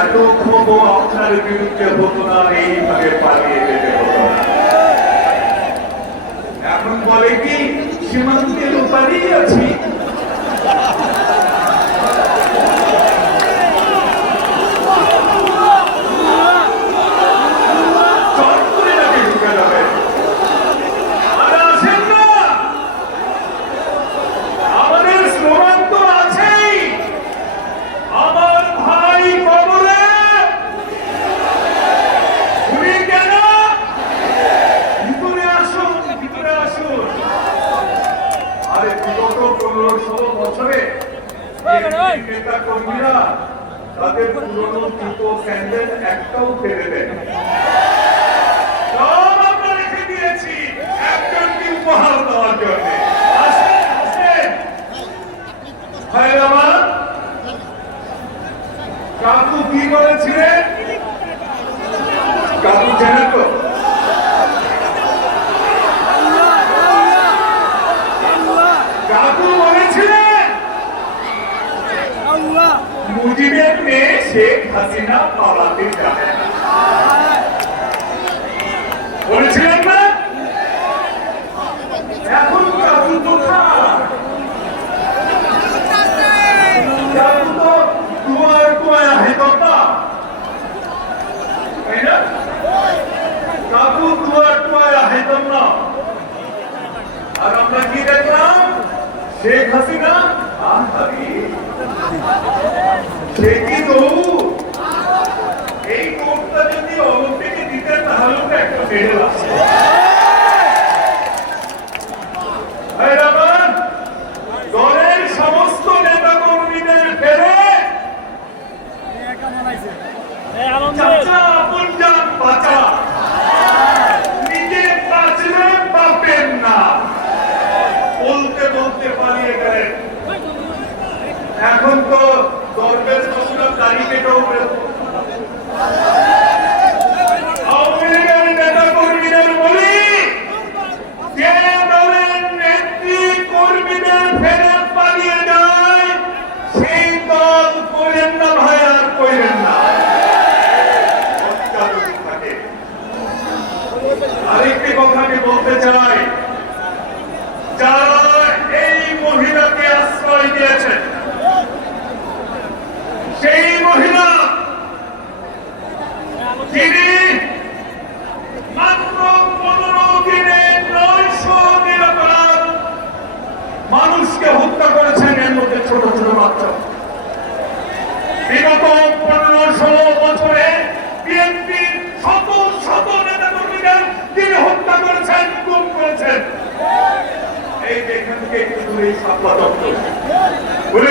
এত ক্ষোভ আপনার বিরুদ্ধে হতো না এইভাবে পালিয়ে যেতে এখন বলে কি, সীমান্তের উপারেই আছি চট করে নাকি ঢুকে যাবে আর আসেন না আমাদের স্লোগান তো আছেই আমার ভাই কবরে উনি কেন ভিতরে আসুন ভিতরে আসুন আরে বিগত পনেরো ষোলো বছরে নেতা কর্মীরা তাদের পুরনো জুতো স্যান্ডেল একটাও ফেলে দেন সব আমরা রেখে দিয়েছি একজনকে উপহার দেওয়ার জন্য আসেন আসেন ভাই আমার কাকু কি বলেছিলেন কাকু জানেন তো কাকু বলেছিলেন মুজিবের মেয়ে শেখ হাসিনা পালাতে যাবে বলেছিলেন না? এখন তাই না? না আর আমরা কি দেখলাম? শেখ হাসিনা আহারে দিতেন তাহলে একটা মেডেল আসে এখন তো দরবেশ মসুলার দাড়ি কেটে উঠে আওয়ামী লীগের নেতা কর্মীদের বলি যে দলের নেত্রী কর্মীদের ফেলে পালিয়ে যায় সেই দল করেন না ভাই আর করেন না অধিকার যদি থাকে আরেকটি কথা আমি বলতে চাই যারা এই মহিলাকে আশ্রয় দিয়েছেন সেই মহিলা যিনি মাত্র পনেরো দিনে নয়শো নিরাপরাধ মানুষকে হত্যা করেছেন এর মধ্যে ছোট ছোট বাচ্চা বিগত পনেরো ষোলো বছরে শত শত নেতা হত্যা করেছেন করেছেন। এই এখান থেকে একটু দূরে সাপলা দপ্তর। ভুলে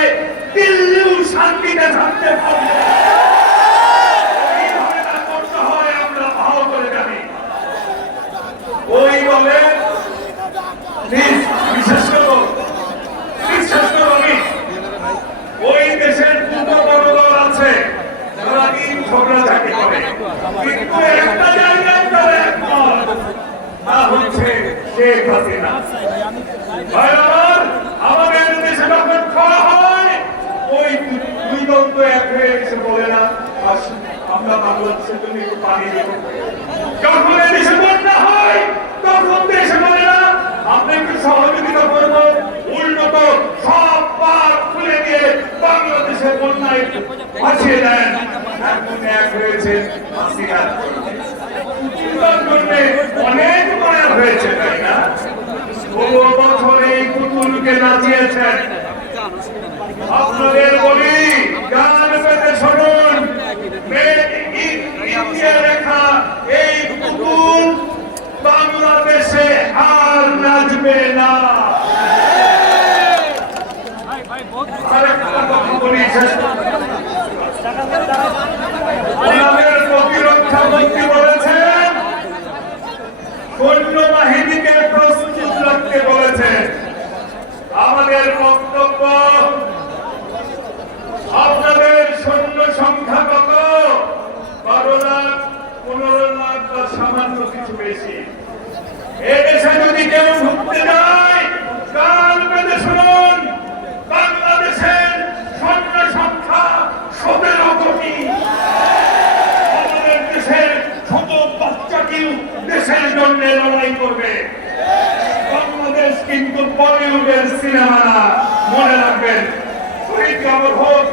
থাকে দিল্লিও শান্তিতে থাকতে পারবে। ওই বলে বিশেষ করো, বিশ্বাস করো ওই দেশের দুটো বড় দল আছে ঝগড়া ঝাঁকি করে। কিন্তু একটা জায়গায় একমত হচ্ছে ভাই আমার আমাদের দেশে যখন খাওয়া হয় ওই দুটো বাংলাদেশের জন্য একটু পানি দেব। যখন দেশে বন্যা হয়, তখন দেশে বলে না একটু সহযোগিতা করব। উন্নত সব পাপ খুলে দিয়ে বাংলাদেশের বন্যায় ভাসিয়ে দেন। এখন এক হয়েছে হাসিনা অনেক মায়া হয়েছে, তাই না? ষোলো বছর এই পুতুলকে নাচিয়েছেন। আপনাদের সামান্য কিছু বেশি এদেশে যদি কেউ ঢুকতে যায় কান পেতে শুনুন। বাংলাদেশের সৈন্য সংখ্যা সতেরো কোটি। আমাদের দেশের ছোট বাচ্চাকেও দেশের জন্য লড়াই করবে। বাংলাদেশ কিন্তু বলিউডের সিনেমা না মনে রাখবেন, শহীদ অমর হোক